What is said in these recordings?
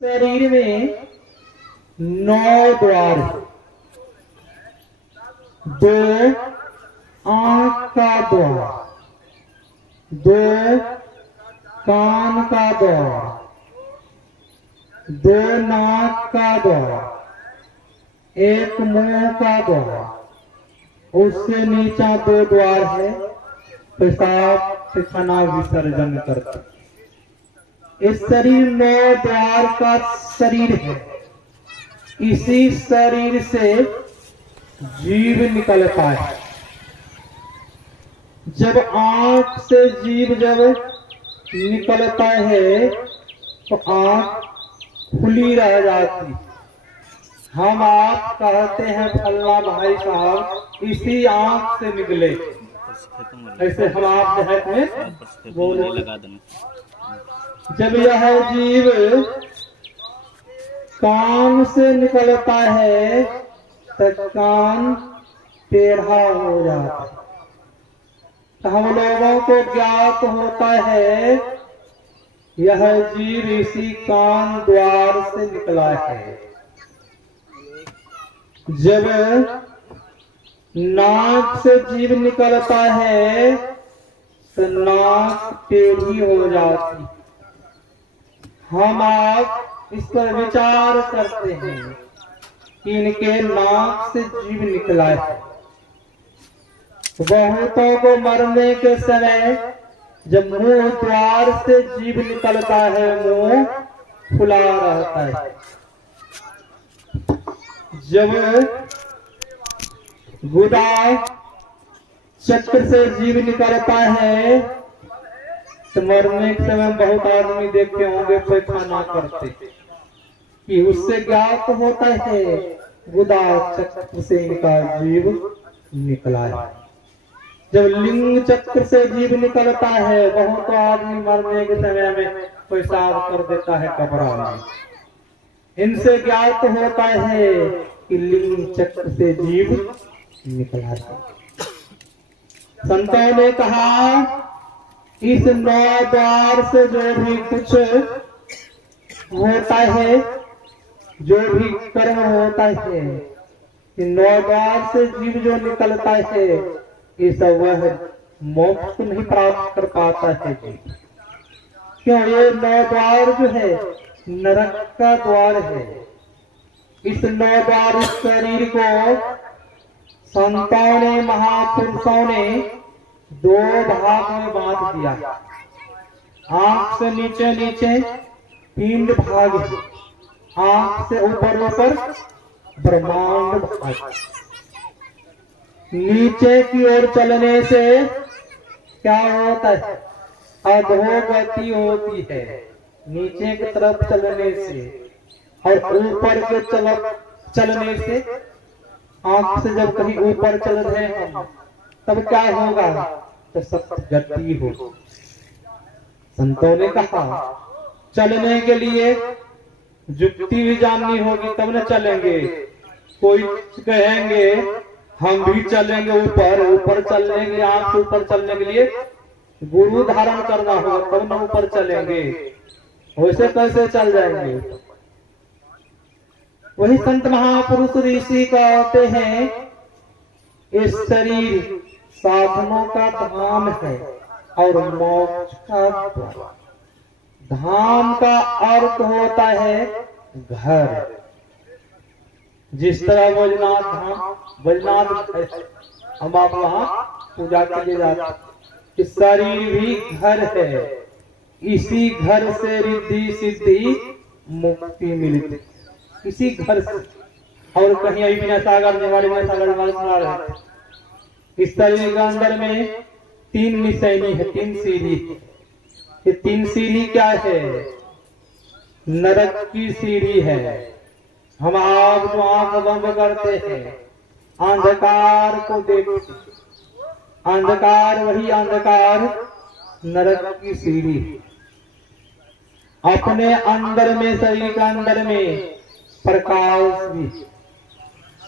शरीर में 9 द्वार है। 2 आंख का द्वार, 2 कान का द्वार, 2 नाक का द्वार, 1 मुंह का द्वार, उससे नीचा 2 द्वार है पेशाब पैखाना विसर्जन करते। इस शरीर 9 द्वार का शरीर है। इसी शरीर से जीव निकलता है। जब आंख से जीव जब निकलता है तो आंख खुली रह जाती। हम आप कहते हैं फल्ला भाई साहब इसी आंख से निकले, ऐसे हम आप देहात में बोले लगा देना। जब यह जीव कान से निकलता है तो कान टेढ़ा हो जाता है। तो हम लोगों को ज्ञात होता है यह जीव इसी कान द्वार से निकला है। जब नाक से जीव निकलता है तो नाक टेढ़ी हो जाती। हम आप इस पर विचार करते हैं कि इनके नाक से जीव निकला है। बहुतों को मरने के समय जब मुंह द्वार से जीव निकलता है मुंह खुला रहता है। जब गुदा चक्र से जीव निकलता है तो मरने के समय बहुत आदमी देखते होंगे पैखाना करते कि उससे ज्ञात होता है गुदा चक्र से इनका जीव निकला है। जब लिंग चक्र से जीव निकलता है बहुत आदमी मरने के समय में पेशाब कर देता है कब्र में। इनसे ज्ञात होता है कि लिंग चक्र से जीव निकला है। संतों ने कहा इस 9 द्वार से जो भी कुछ होता है, जो भी कर्म होता है, 9 द्वार से जीव जो निकलता है ये सब वह मोक्ष को नहीं प्राप्त कर पाता है। क्यों? ये 9 द्वार जो है नरक का द्वार है। इस 9 द्वार इस शरीर को संतों ने महापुरुषों ने 2 भाग में बांट दिया। आंख से नीचे नीचे पिंड भाग है, आंख से ऊपर ऊपर ब्रह्मांड भाग। नीचे की ओर चलने से क्या होता है? अधोगति होती है नीचे की तरफ चलने से, और ऊपर के चलने से आंख से जब कहीं ऊपर चल रहे हैं तब क्या होगा? तो सत्गति हो। संतों ने कहा चलने के लिए युक्ति भी जाननी होगी तब न चलेंगे। कोई कहेंगे हम भी चलेंगे ऊपर, ऊपर चलने के लिए आंख से ऊपर चलने के लिए गुरु धारण करना होगा तब न ऊपर चलेंगे, वैसे कैसे चल जाएंगे? वही संत महापुरुष ऋषि कहते हैं इस शरीर साधनों का धाम है और मोक्ष का द्वार। धाम का अर्थ होता है घर। जिस तरह बैजनाथ धाम, बैजनाथ हम आप वहां पूजा के लिए जाते, इस शरीर भी घर है। इसी घर से रिद्धि सिद्धि मुक्ति मिलती, इसी घर से। और कहीं अभी बिना सागर निवाड़ी में सागर निवाड़ी सुना रहे। इस शरीर के अंदर में 3 निशानी है, 3 सीढ़ी। ये 3 सीढ़ी क्या है? नरक की सीढ़ी है। हम आप जो आंख बंद करते हैं अंधकार को देखते, अंधकार वही अंधकार नरक की सीढ़ी। अपने अंदर में शरीर के अंदर में प्रकाश भी।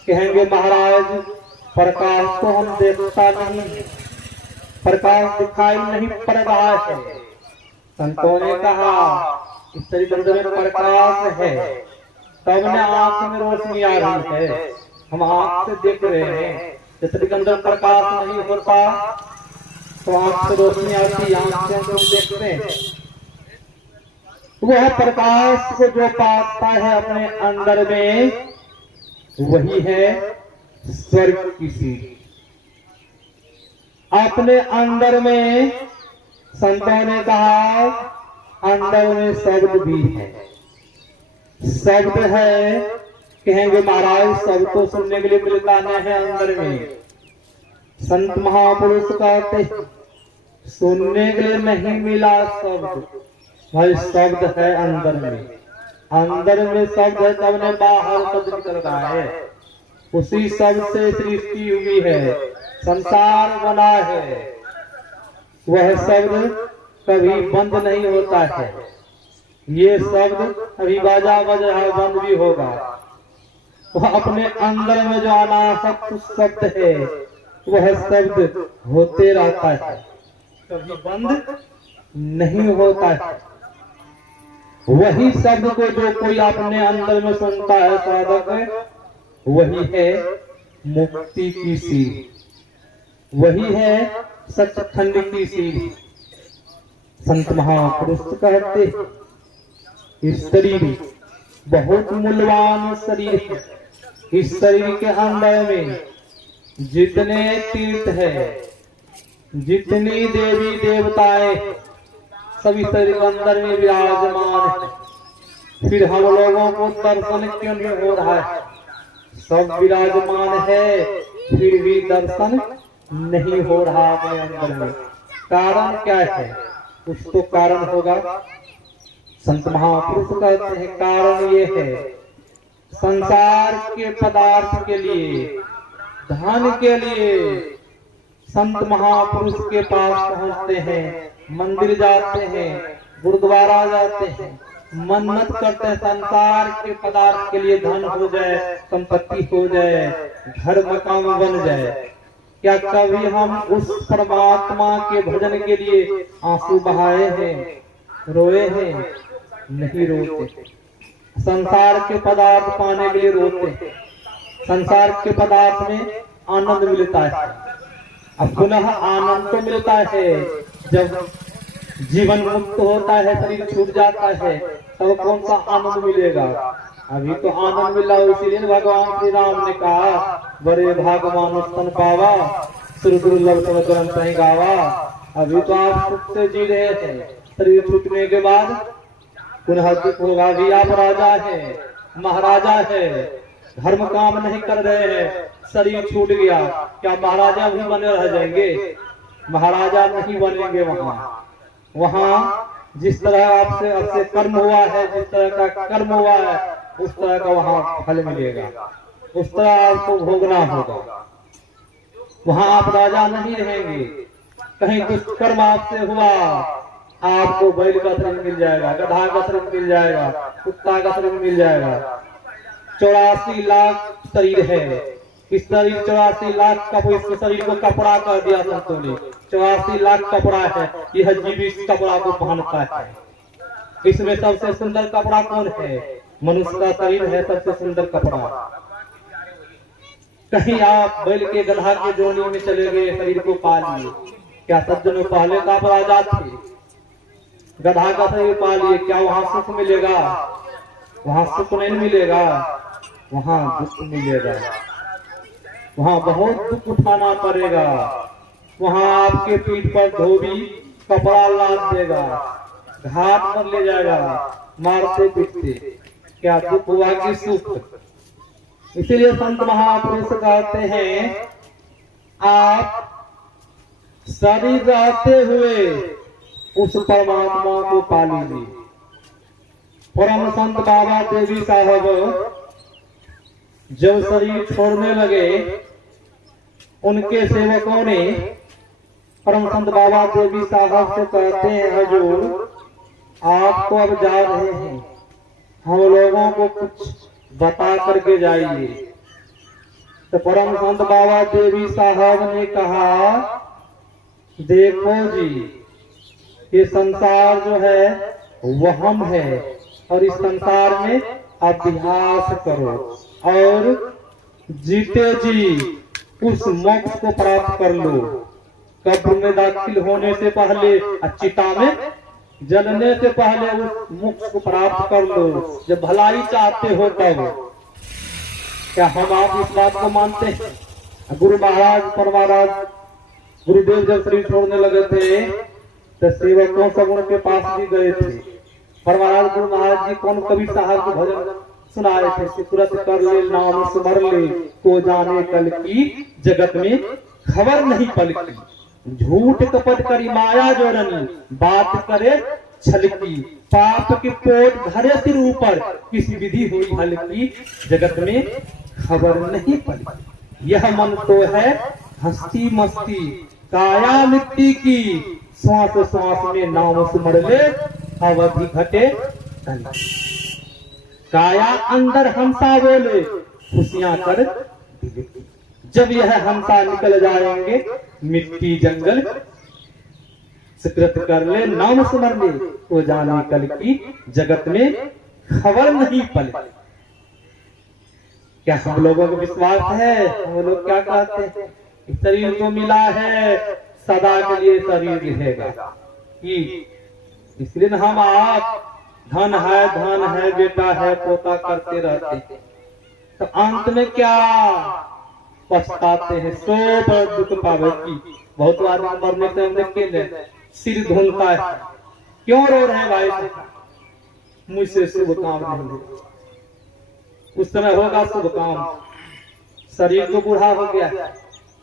कहेंगे महाराज प्रकाश को हम देखता नहीं, प्रकाश दिखाई नहीं पड़ रहा है। संतों ने कहा इस शरीर के अंदर में प्रकाश है, तब न आंख में रोशनी आ रही है, हम आंख से देख रहे हैं। इस शरीर के अंदर प्रकाश नहीं होता तो आंख से रोशनी आती, आंख से हम देखते हैं। वह प्रकाश को जो पाता है अपने अंदर में, वही है स्वर्ग की सीढ़ी। अपने अंदर में संतों ने कहा, अंदर में शब्द भी है। शब्द है, कहेंगे महाराज शब्द तो सुनने के लिए मिलता नहीं है अंदर में। संत महापुरुष कहते सुनने के लिए नहीं मिला शब्द, भाई शब्द है अंदर में। अंदर में शब्द है, तब ने बाहर शब्द निकल रहा है। उसी शब्द से सृष्टि हुई है, संसार बना है। वह शब्द कभी बंद नहीं होता है। ये शब्द अभी बाजा बजा है, बंद भी होगा। वह अपने अंदर में जो अनाहत शब्द है, वह शब्द होते रहता है, कभी बंद नहीं होता है। वही शब्द को जो कोई अपने अंदर में सुनता है साधक, वही है मुक्ति की सीढ़ी, वही है सचखंड की सीढ़ी। संत महापुरुष कहते इस शरीर बहुत मूल्यवान शरीर है। इस शरीर के अंदर में जितने तीर्थ है, जितनी देवी देवताएं, सभी शरीर के अंदर में विराजमान है। फिर हम लोगों को दर्शन क्यों नहीं हो रहा है? सब विराजमान है, फिर भी दर्शन नहीं हो रहा अपने अंदर में। कारण क्या है? कुछ तो कारण होगा। संत महापुरुष कहते हैं कारण ये है, संसार के पदार्थ के लिए, धन के लिए संत महापुरुष के पास पहुंचते हैं, मंदिर जाते हैं, गुरुद्वारा जाते हैं, मन्नत करते हैं संसार के पदार्थ के लिए, धन हो जाए, संपत्ति हो जाए, घर मकान बन जाए। क्या कभी हम उस परमात्मा के भजन के लिए आंसू बहाए हैं, रोए हैं? नहीं रोते। संसार के पदार्थ पाने के लिए रोते हैं। संसार के पदार्थ में आनंद मिलता है, अब पुनः आनंद तो मिलता है जब जीवन मुक्त होता है, शरीर छूट जाता है, तब कौन सा आनंद मिलेगा? अभी तो आनंद मिला। इसीलिए भगवान श्री राम ने कहा, बड़े भागवान स्तन पावा, सुर दुर्लभ ग्रंथ सही गावा। अभी तो आप सुख से जी रहे हैं, शरीर छूटने के बाद पुनः दुख होगा। अभी आप राजा है, महाराजा है, धर्म काम नहीं कर रहे हैं, शरीर छूट गया, क्या महाराजा भी बने रह जाएंगे? महाराजा नहीं बनेंगे। वहाँ जिस तरह आपसे कर्म हुआ है, जिस तरह का कर्म हुआ है, उस तरह का वहाँ फल मिलेगा, उस तरह आपको भोगना होगा। वहाँ आप राजा नहीं रहेंगे। कहीं दुष्कर्म आपसे हुआ, आपको बैल का शरीर मिल जाएगा, गधा का शरीर मिल जाएगा, कुत्ता का शरीर मिल जाएगा। 84 लाख शरीर है। इस शरीर 84 लाख का, इस शरीर को कपड़ा कर दिया संतों ने। 84 लाख कपड़ा है, यह जीव इस कपड़ा को पहनता है। इसमें सबसे सुंदर कपड़ा कौन है? मनुष्य का शरीर है सबसे सुंदर कपड़ा। कहीं आप बैल के, गधा के जोनी में चले गए, शरीर को पा लिए, क्या सज्जनों पहले का आप राजा थे? गधा का शरीर पा लिए, क्या वहाँ सुख मिलेगा? वहाँ सुख नहीं मिलेगा, वहाँ दुख मिलेगा। वहाँ बहुत दुख उठाना पड़ेगा। वहाँ आपके पीठ पर धोबी कपड़ा लाद देगा, घाट पर ले जाएगा, मारते पीटते। क्या दुख हुआ कि सुख? इसीलिए संत महापुरुष कहते हैं, आप शरीर रहते हुए उस परमात्मा को पा लीजिए। परम संत बाबा देवी साहब जब शरीर छोड़ने लगे, उनके सेवकों ने परम संत बाबा देवी साहब से कहते हैं, हजूर आप तो अब जा रहे हैं, हम लोगों को कुछ बता करके जाइए। तो परम संत बाबा देवी साहब ने कहा, देखो जी, ये संसार जो है वहम है, और इस संसार में अभ्यास करो और जीते जी उस मोक्ष को प्राप्त कर लो। कब्र में दाखिल होने से पहले, चिता में जलने से पहले उस मोक्ष को प्राप्त कर लो। जब भलाई चाहते हो तब। क्या हम आप इस बात को मानते हैं? गुरु महाराज परमाराज गुरुदेव जब शरीर छोड़ने लगे थे तो सेवकों सब उनके पास भी गए थे। परमाराज गुरु महाराज जी कौन कवि साहब के भजन सुनाए थे, तुरंत कर ले नाम सुमर ले, को जाने कल की जगत में खबर नहीं पल की। झूठ कपट करी माया जोरनी, बात करे छल की। पाप के पोट धरे सिर ऊपर, किसी विधि हुई हल्की, जगत में खबर नहीं पड़ी। यह मन तो है हस्ती मस्ती, काया मिट्टी की। श्वास श्वास में नाम सुमर ले, अवधि घटे तन। काया अंदर हंसा बोले, खुशियां कर दिल की। जब यह हंसा निकल जाएंगे मिट्टी जंगल, सुकृत कर ले नाम सुमर ले, तो जाने कल की जगत में खबर नहीं पल। क्या हम लोगों को विश्वास है? हम लोग क्या कहते हैं? शरीर को मिला है, सदा के लिए शरीर रहेगा। इसलिए हम आप धन है बेटा है पोता करते रहते हैं, तो अंत में क्या पछताते हैं? सो बड़ा दुख पावे की। बहुत आदमी मरने से हम देखे सिर धुलता है, क्यों रो रहे हैं भाई? मुझसे शुभ काम नहीं होगा। उस समय होगा शुभ काम। शरीर तो बूढ़ा हो गया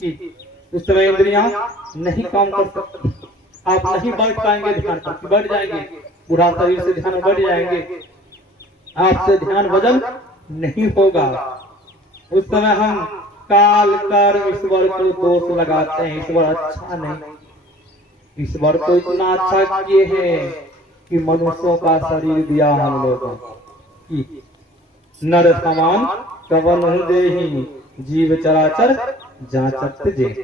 कि उस समय इंद्रियां नहीं काम कर सकती। आप नहीं बैठ पाएंगे ध्यान पर, बढ़ जाएंगे। बूढ़ा शरीर से ध्यान बढ़ जाएंगे, आपसे ध्यान वजन नहीं होगा। उस समय हम काल कर ईश्वर को दोष लगाते हैं, ईश्वर अच्छा नहीं। ईश्वर तो इतना अच्छा किए हैं कि मनुष्यों का शरीर दिया हम लोगों को। नर समान कवन देहि, जीव चराचर जांचत जेहि।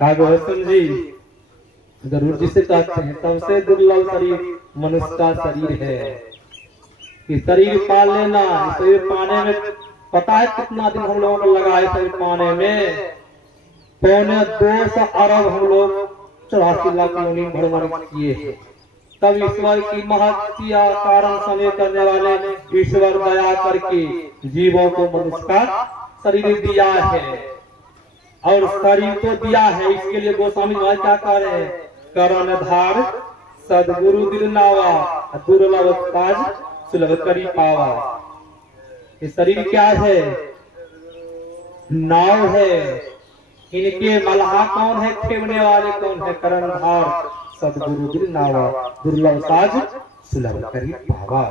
कागभूषण जी गरुड़ जी से कहते हैं सबसे दुर्लभ शरीर मनुष्य का शरीर है। कि शरीर पाल लेना, शरीर पाने में पता है कितना दिन हम लोगों को लगा है? शरीर पाने में 2.25 अरब हम लोग 84 लाख योनि भ्रमण किए हैं। तब ईश्वर की महत्या कारण समय करने वाले ईश्वर दया करके जीवों को मनुष्य का शरीर दिया है। और शरीर को दिया है, इसके लिए गोस्वामी महाराज क्या कह रहे हैं? करण धार सदगुरु दिल नावा, दुर्लभ काज सुलभ करी पावा। ये शरीर क्या है? नाव है। इनके मल्हा कौन है? खेवने वाले कौन है? करणधार सदगुरु दिल नावा, दुर्लभ काज सुलभ करी पावा।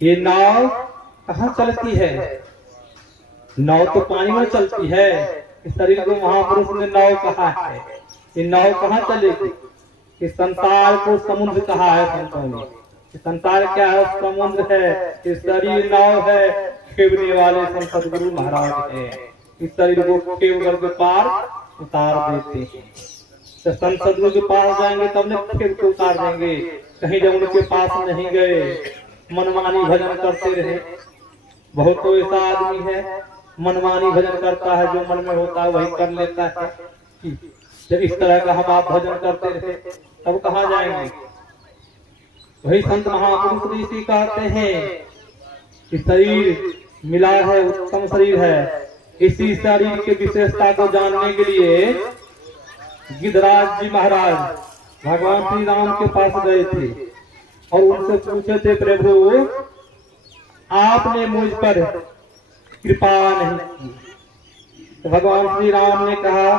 ये नाव कहाँ चलती है? नाव तो पानी में चलती है। इस शरीर को महापुरुष ने नाव कहा है। ये नाव कहाँ चलेगी? इस संसार को समुद्र कहा है संतों ने। संसार क्या है? समुद्र है। इस शरीर नाव है, खेवने वाले संत सदगुरु महाराज है। इस शरीर को खेव करके पार उतार देते हैं। तो संत सदगुरु के पास जाएंगे तब ने खेव को उतार देंगे। कहीं जब उनके पास नहीं गए, मनमानी भजन करते रहे। बहुत तो ऐसा आदमी है मनमानी भजन करता है, जो मन में होता है वही कर लेता है। जब इस तरह का हम आप भजन करते रहे तब कहाँ जाएंगे? वही संत महापुरुष ऋषि कहते हैं कि शरीर मिला है, उत्तम शरीर है। इसी शरीर के विशेषता को जानने के लिए गिरिराज जी महाराज भगवान श्री राम के पास गए थे और उनसे पूछे थे, प्रभु आपने मुझ पर कृपा नहीं की। तो भगवान श्री राम ने कहा,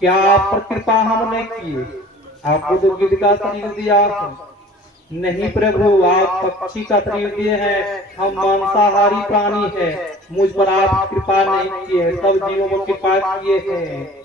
क्या आप पर कृपा हमने की? आपको तो गिद्ध का शरीर दिया। नहीं प्रभु, आप पक्षी का शरीर दिए हैं, हम मांसाहारी प्राणी हैं, मुझ पर आप कृपा नहीं किए। सब जीवों को कृपा किए हैं,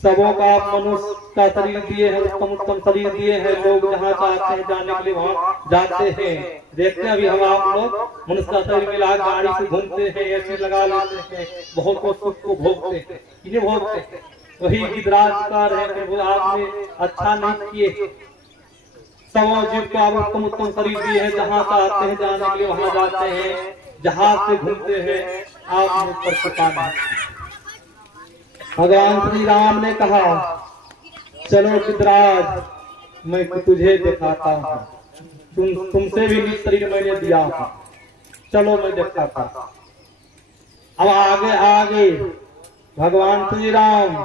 सबों का आप मनुष्य का शरीर दिए हैं, उत्तम उत्तम शरीर दिए हैं। लोग जहाँ चाहते हैं जाने के लिए वहाँ जाते हैं। देखते हैं अभी हम आप लोग मनुष्य का शरीर मिला, गाड़ी से घूमते हैं, ऐसे लगा लेते हैं, बहुत को सुख को भोगते हैं, इन्हें भोगते हैं। वही गिरिराज का रहे, प्रभु आपने अच्छा नहीं किए। सवा जीव को आप उत्तम उत्तम शरीर दिए हैं, जहाँ चाहते हैं जाने के लिए वहां जाते हैं, जहाज से घूमते हैं, आप मुझ पर कृपा नहीं। भगवान श्री राम ने कहा चलो गिदराज, मैं तुझे दिखाता हूँ, तुमसे भी निज शरीर मैंने दिया हूँ, चलो मैं दिखाता हूँ। अब आगे आगे भगवान श्री राम,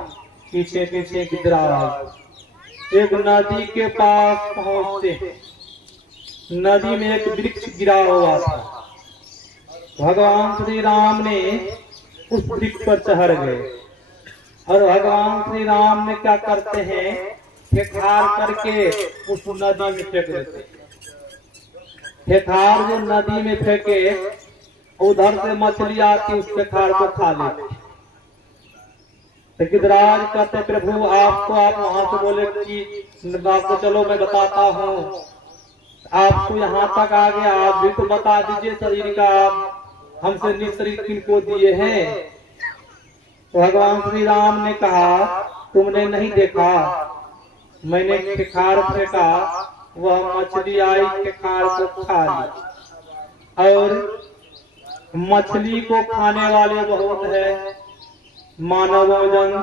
पीछे पीछे गिदराज। एक नदी के पास पहुंचते, नदी में एक वृक्ष गिरा हुआ था। भगवान श्री राम ने उस वृक्ष पर चढ़ गए और भगवान श्री राम ने क्या करते हैं, फेखार करके उस नदी में फेंक देते। फेखार जो नदी में फेंके, उधर से मछली आती उस फेखार को खा लेती। तो गिदराज कहते प्रभु आपको, आप वहां से बोले कि आपको चलो मैं बताता हूँ, आपको यहाँ तक आ गया, आप भी तो बता दीजिए शरीर का, आप हमसे निज शरीर किनको दिए हैं। भगवान श्री राम ने कहा तुमने नहीं देखा, मैंने फेखार फेंका, वह मछली आई फेखार को खा ली। और मछली को खाने वाले बहुत है मानव जन।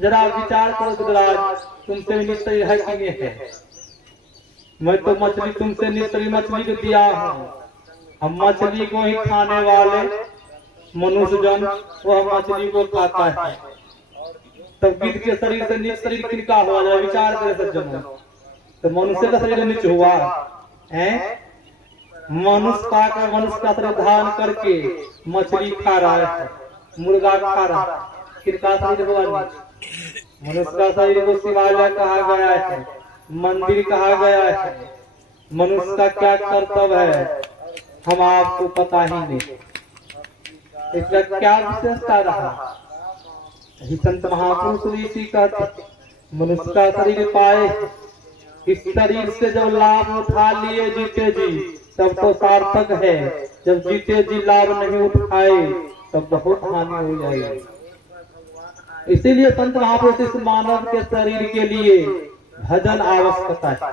जरा विचार करो गिदराज, तुमसे निज शरीर है कि नहीं है? मैं तो मछली तुमसे निज शरीर मछली को दिया हूँ। हम मछली को ही खाने वाले मनुष्य जन, वह मछली को खाता है, तब गिद्ध के शरीर से निज शरीर किनका हुआ? जरा विचार करे सज्जनों। तो मनुष्य का शरीर नीच हुआ है, मनुष्य पाकर मनुष्य का शरीर धारण करके मछली खा रहा है, मुर्गा खा रहा है, किनका शरीर हुआ नीच? मनुष्य का शरीर को शिवालय कहा गया है, मंदिर कहा गया है। मनुष्य का क्या कर्तव्य है हम आपको पता ही नहीं, इसका क्या विशेषता रहा? संत महापुरुष ऋषि कहते मनुष्य का शरीर पाए, इस शरीर से जब लाभ उठा लिए जीते जी तब तो सार्थक है, जब जीते जी लाभ नहीं उठाए तब बहुत हानि हो जाएगी। इसीलिए संत महापुरुष इस मानव के शरीर के लिए भजन आवश्यकता है।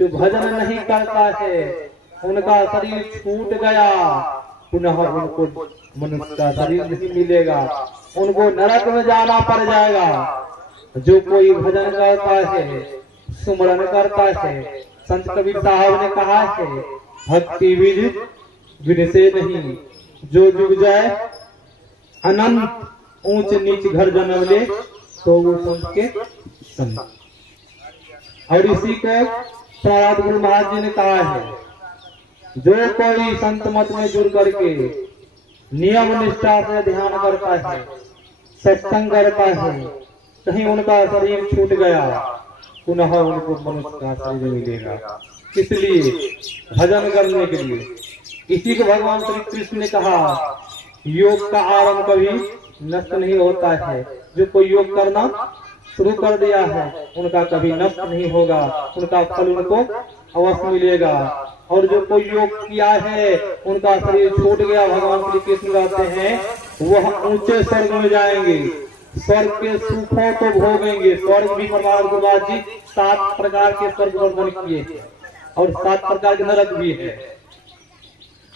जो भजन नहीं करता है उनका शरीर छूट गया, पुनः उनको मनुष्य का शरीर नहीं मिलेगा, उनको नरक में जाना पड़ जाएगा। जो कोई भजन करता है, सुमरन करता है, संत कबीर साहब ने कहा है भक्ति विज विन से नहीं, जो जुग जाए अनंत ऊंच नीच घर जन्म ले तो वो संत के संग। और इसी को प्रहलाद गुरु महाराज जी ने कहा है, जो कोई संत मत में जुड़ करके नियम निष्ठा से ध्यान करता है, सत्संग करता है, कहीं उनका शरीर छूट गया पुनः उनको मनुष्य का शरीर मिलेगा। इसलिए भजन करने के लिए इसी को भगवान श्री कृष्ण ने कहा योग का आरंभ कभी नष्ट नहीं होता है। जो कोई योग करना शुरू कर दिया है उनका कभी नष्ट नहीं होगा, उनका फल उनको अवश्य मिलेगा। और जो कोई योग किया है उनका शरीर छूट गया, भगवान श्री कृष्ण कहते हैं वह ऊंचे स्वर्ग में जाएंगे, स्वर्ग के सुखों को भोगेंगे। स्वर्ग भी प्रहलाद गुरुदास जी 7 प्रकार के स्वर्ग वर्णन किए हैं और 7 प्रकार के नरक भी है।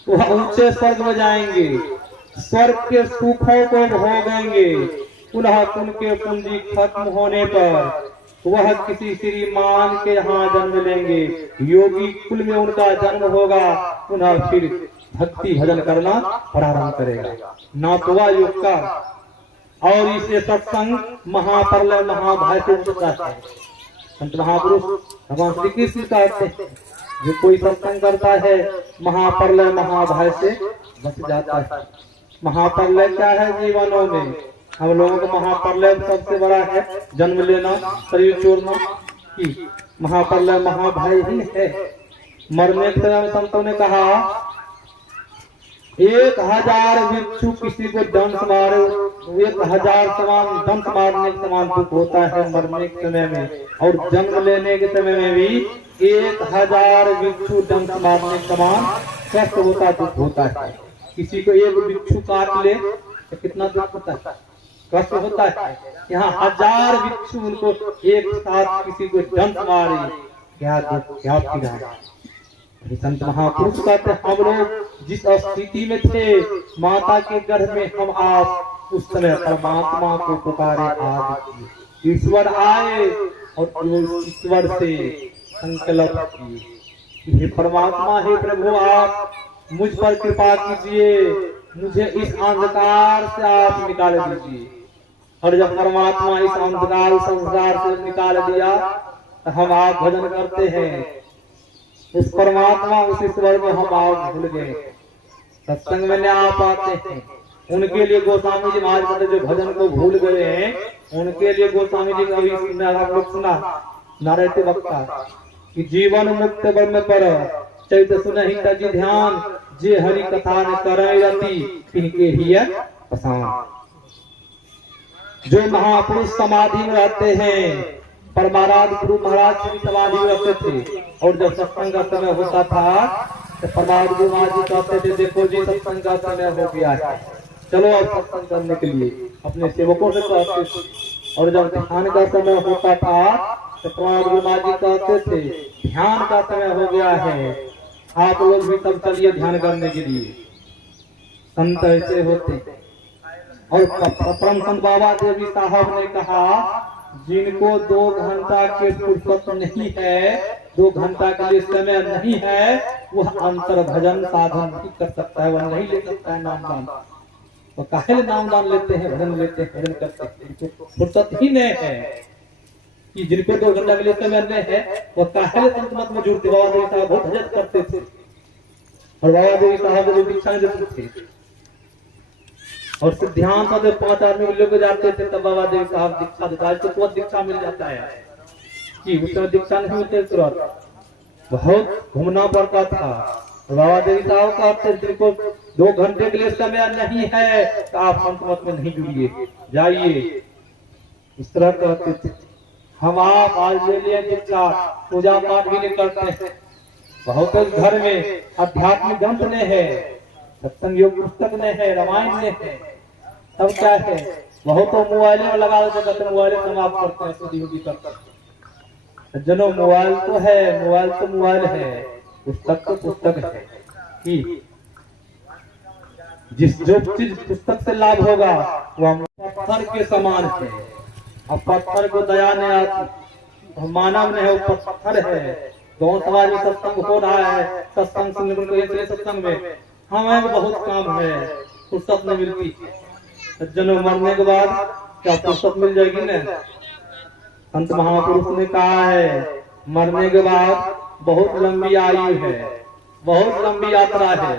वह ऊंचे स्वर्ग में जाएंगे, स्वर्ग के सुखों को भोगेंगे, पुनः उनके पूंजी खत्म होने पर वह किसी श्रीमान के यहाँ जन्म लेंगे, योगी कुल में उनका जन्म होगा, पुनः फिर भक्ति भजन करना प्रारंभ करेगा। ना तो वह योग का और इसे सत्संग महाप्रलय महाभय से उठता है। संत महापुरुष भगवान श्री कृष्ण कहते हैं जो कोई सत्संग करता है महाप्रलय महाभय से बच जाता है। महाप्रलय क्या है जीवनों में? हम लोगों को महाप्रलय सबसे बड़ा है जन्म लेना, शरीर छोड़ना, की महाप्रलय महाभय ही है। मरने के समय संतों ने कहा 1000 भिक्षु किसी को दंश मारे, 1000 समान दंश मारने के समान दुख होता है मरने के समय में, और जन्म लेने के समय में भी 1000 भिक्षु दंश मारने के समान कष्ट होता दुख होता है। किसी को एक भिक्षु काट ले तो कितना दुख होता है, कष्ट होता है। यहाँ 1000 भिक्षु उनको एक साथ किसी को दंश मारे क्या दुख क्या पीड़ा है। संत महापुरुष कहते हम लोग जिस स्थिति में थे माता के गर्भ में, हम आप उस समय परमात्मा को पुकारे आज ईश्वर आए और ईश्वर से संकल्प किए, हे परमात्मा, हे प्रभु, आप मुझ पर कृपा कीजिए, मुझे इस अंधकार से आप निकाल दीजिए। और जब परमात्मा इस अंधकार संसार से निकाल दिया तो हम आप भजन करते हैं, उस परमात्मा उस ईश्वर को हम आप भूल गए। सत्संग में आप आते हैं, उनके लिए गोस्वामी जी महाराज कहते जो भजन को भूल गए हैं, उनके लिए गोस्वामी जी कभी सुना नारद वक्ता कि जीवन मुक्त ब्रह्म पर चैत सुनहि तज ध्यान, जे हरि कथा न करे रति तिनके ही पसान। जो महापुरुष समाधि में रहते हैं, परमाराध गुरु महाराज जी समाधि में रहते थे, और जब सत्संग का समय होता था तो परमाराध गुरु महाराज जी कहते थे देखो जी सत्संग का समय हो गया है, चलो अब सत्संग करने के लिए अपने सेवकों से कहते थे। और जब ध्यान का समय होता था तो परमाराध गुरु महाराज जी कहते थे ध्यान का समय हो गया है, आप लोग भी तब चलिए ध्यान करने के लिए। संत ऐसे होते। और परम संत बाबा देवी साहब ने कहा जिनको 2 घंटा के फुर्सत नहीं है, 2 घंटा के लिए समय नहीं है, वह अंतर भजन साधन भी कर सकता है, वह नहीं ले सकता है नामदान। तो काहे नामदान लेते हैं, भजन लेते हैं, भजन करते हैं, फुर्सत ही नहीं है कि जिनको 2 घंटा के लिए समय नहीं है, वह काहे संत मत में जुड़ते। बाबा देवी साहब बहुत भजन करते थे, और बाबा देवी साहब को दीक्षा देते थे, और फिर ध्यान से 5 आदमी लेकर जाते थे, तब बाबा देवी साहब दीक्षा देता। आज तो तुरंत दीक्षा मिल जाता है कि उस समय दीक्षा नहीं मिलते, तुरंत बहुत घूमना पड़ता था। बाबा देवी साहब कहते जिनको 2 घंटे के लिए समय नहीं है तो आप संत मत में नहीं जुड़िए, जाइए, इस तरह कहते थे। हम आप आज ले लिए दीक्षा, पूजा पाठ भी नहीं करते हैं, बहुत घर में आध्यात्मिक ग्रंथ ने है, सत्संग योग पुस्तक ने है, रामायण ने है, तब क्या है बहुत तो मोबाइल में लगा देते हैं, मोबाइल समाप्त करते हैं, सीधी होगी तब जनो मोबाइल तो है, मोबाइल तो मोबाइल है, पुस्तक तो पुस्तक है कि जिस जो चीज पुस्तक से लाभ होगा वह पत्थर के समान है। अब पत्थर को दया नहीं आती, मानव नहीं है, वो पत्थर है। गाँव समाज में सत्संग हो रहा है, सत्संग सुनने को सत्संग में हमें बहुत काम है, फुर्सत नहीं मिलती। सज्जनों मरने के बाद क्या फुर्सत मिल जाएगी ना। संत महापुरुष ने कहा है मरने के बाद बहुत लंबी आयु है, बहुत लंबी यात्रा है,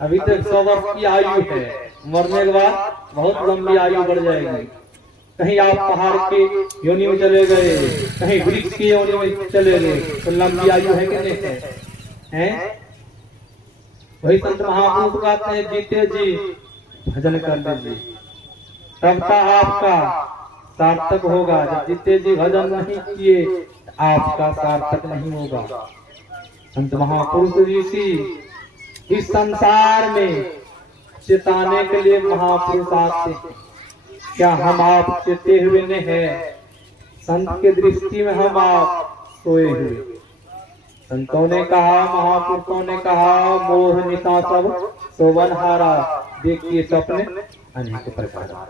अभी तक 100 वर्ष की आयु है, मरने के बाद बहुत लंबी आयु बढ़ जाएगी। कहीं आप पहाड़ के योनि में चले गए, कहीं वृक्ष की योनि में चले गए, तो लंबी आयु है कि नहीं है? वही संत महापुरुष कहते हैं जीते जी भजन कर लीजिए, तब तक आपका सार्थक होगा। जब जीते जी भजन नहीं किए आपका सार्थक नहीं होगा। संत महापुरुष ऋषि इस संसार में चेताने के लिए महापुरुष आते हैं। क्या हम आप चेते हुए नहीं है? संत के दृष्टि में हम आप सोए हुए। संतों ने कहा, महापुरुषों ने कहा, मोह निशा सब सोवन हारा, देखिए सपने अनेक प्रकार।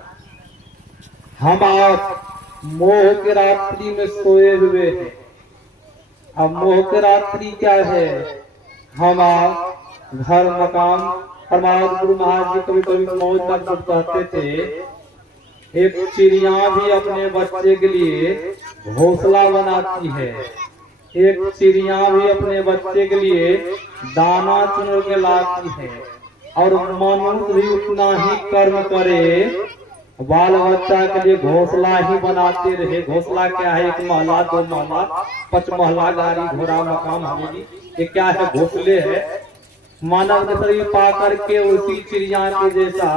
हम आप मोह के रात्रि में सोए हुए हैं। अब मोह के रात्रि क्या है? हम आप घर मकान, परमात्मा गुरु महाराज जी कभी कभी मौज का कहते थे, एक चिड़िया भी अपने बच्चे के लिए घोंसला बनाती है, एक चिड़िया भी अपने बच्चे के लिए दाना चुन के लाती है, और मनुष्य भी उतना ही कर्म करे, बाल बच्चा के लिए घोंसला ही बनाते रहे। घोंसला क्या है? 1 महला 2 महला 5 महला गाड़ी घोड़ा मकान हवेली, ये क्या है? घोंसले है। मानव के शरीर पा करके उसी चिड़िया के जैसा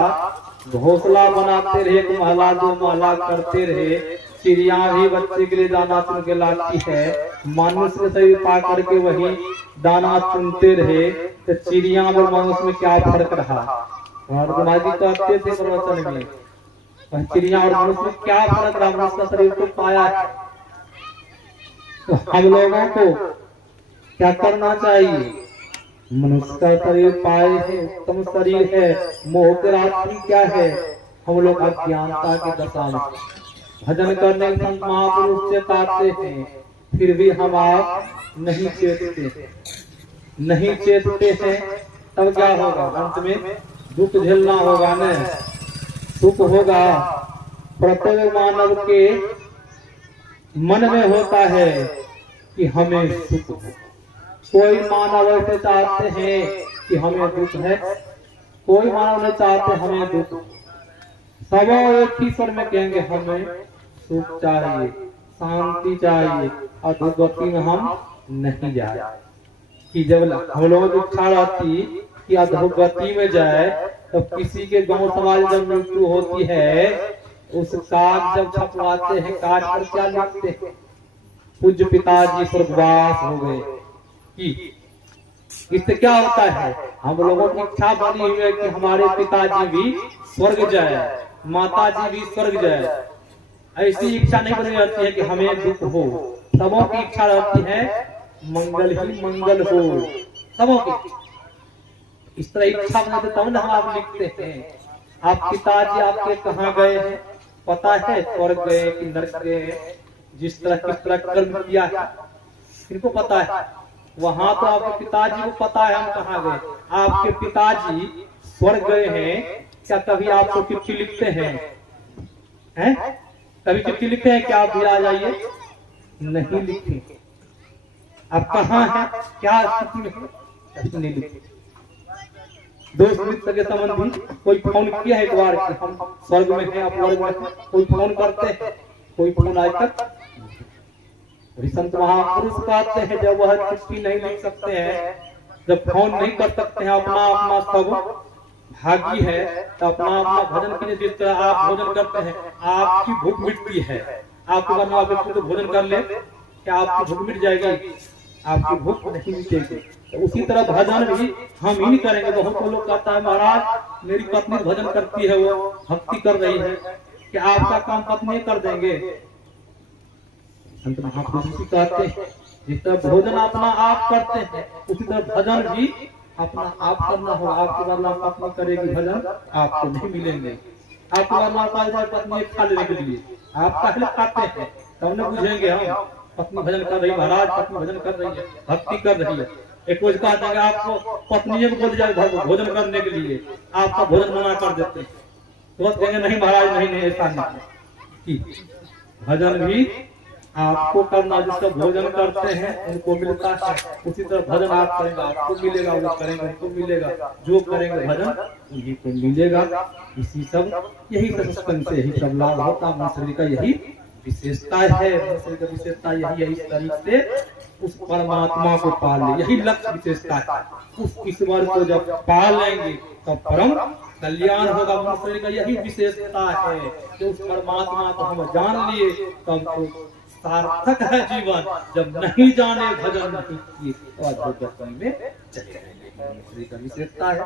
घोंसला बनाते रहे, 1 महला 2 महला करते रहे। चिड़िया भी बच्चे के लिए दाना चुन के लाती है, मनुष्य शरीर पा करके वही दाना चुनते रहे, तो चिड़िया और मनुष्य में क्या फर्क रहा? जी कहते थे प्रवचन में, चिड़िया और मनुष्य में क्या फर्क रहा? मनुष्य का शरीर को पाया है, तो हम लोगों को क्या करना चाहिए? मनुष्य का शरीर पाए है, उत्तम शरीर है, मोह की रात्रि क्या है? हम लोग अज्ञानता की दशा में भजन करने के संत महापुरुष चेताते हैं, फिर भी हम आप नहीं चेतते हैं। तब क्या होगा? अंत में दुख झेलना होगा न, सुख होगा। प्रत्येक मानव के मन में होता है कि हमें सुख हो। कोई मानव ऐसे चाहते हैं कि हमें दुख है, कोई मानव नहीं चाहते हमें दुख। सब एक ही स्वर में कहेंगे हमें सुख चाहिए, शांति चाहिए, और दुर्गति में हम नहीं जाए। कि जब हम लोगों की इच्छा रहती कि अधोगति में जाए, तो किसी के गांव समाज जब मृत्यु होती है, उस काग जब छपवाते हैं, काग पर क्या लिखते हैं? पूज्य पिताजी स्वर्गवास हो गए। कि इससे क्या होता है? हम लोगों की इच्छा बनी हुई है कि हमारे पिताजी भी स्वर्ग जाए, माताजी भी स्वर्ग जाए। ऐसी इच्छा नहीं बनी रहती है कि हमें दुख हो। सबों की इच्छा रहती है मंगल ही मंगल हो, सबों की। इस तरह इच्छा बनाते तब न हम आप लिखते हैं। आप पिताजी आपके कहाँ गए हैं पता है? स्वर्ग गए कि नरक गए? जिस तरह किस तरह कर्म किया है इनको पता है। वहां तो आपके पिताजी को पता है हम कहाँ गए। आपके पिताजी स्वर्ग गए हैं, क्या कभी आपको चिट्ठी लिखते हैं? कभी चिट्ठी लिखते हैं कि आप भी आ जाइए? नहीं लिखते। आप कहाँ हैं, क्या स्थिति में, नहीं लिखते। दोस्त मित्र के संबंधी कोई फोन किया है एक बार कि हम स्वर्ग में हैं, आप स्वर्ग में हैं? कोई फोन करते हैं? कोई फोन आज तक। संत महापुरुष कहते हैं जब वह चिट्ठी नहीं लिख सकते हैं, जब फोन नहीं कर सकते हैं, अपना अपना सब भागी है, तो अपना अपना भजन कीजिए। जिस तरह आप भोजन करते हैं, आपकी भूख मिटती है, आपके मन में आप तो भोजन कर ले, क्या आपकी भूख मिट जाएगी? आपकी भूख नहीं मिटेगी। तो उसी तरह भजन भी हम ही नहीं करेंगे। बहुत लोग कहता है महाराज मेरी पत्नी भजन करती है, वो भक्ति कर रही है, क्या आपका काम पत्नी कर देंगे? संत महापुरुष कहते हैं जिस तरह भोजन अपना आप करते हैं, उसी तरह भजन भी अपना आप करना होगा। आपके बदला पत्नी करेगी भजन, आपको नहीं मिलेंगे। आपके बदला पत्नी खा लेने के लिए आप पहले खाते हैं, तब न बुझेंगे हम पत्नी भजन कर रही, महाराज पत्नी भजन कर रही है, भक्ति कर रही है। एक कोई कहता है आपको पत्नी को बोल जाए भोजन करने के लिए, आपका भोजन मना कर देते हैं, तो कहेंगे नहीं महाराज नहीं ऐसा नहीं। भजन भी आपको करना, जिसका भोजन करते हैं उनको मिलता है, उसी तरह भजन आप करेंगे आपको मिलेगा, वो करेंगे उनको मिलेगा, जो करेंगे भजन उन्हीं को मिलेगा। इसी सब यही सत्संग से यही सब लाभ होता। मनुष्य का यही विशेषता है, मनुष्य का विशेषता यही है, इस तरीके से उस परमात्मा को पाल ले, यही लक्ष्य विशेषता है। उस ईश्वर को जब पाल लेंगे तब परम कल्याण होगा। मनुष्य का यही विशेषता है कि उस परमात्मा को हम जान लिए तब तो सार्थक है जीवन। जब नहीं जाने भजन नहीं किए तो अधोगति में चले जाएंगे। मनुष्य का विशेषता है।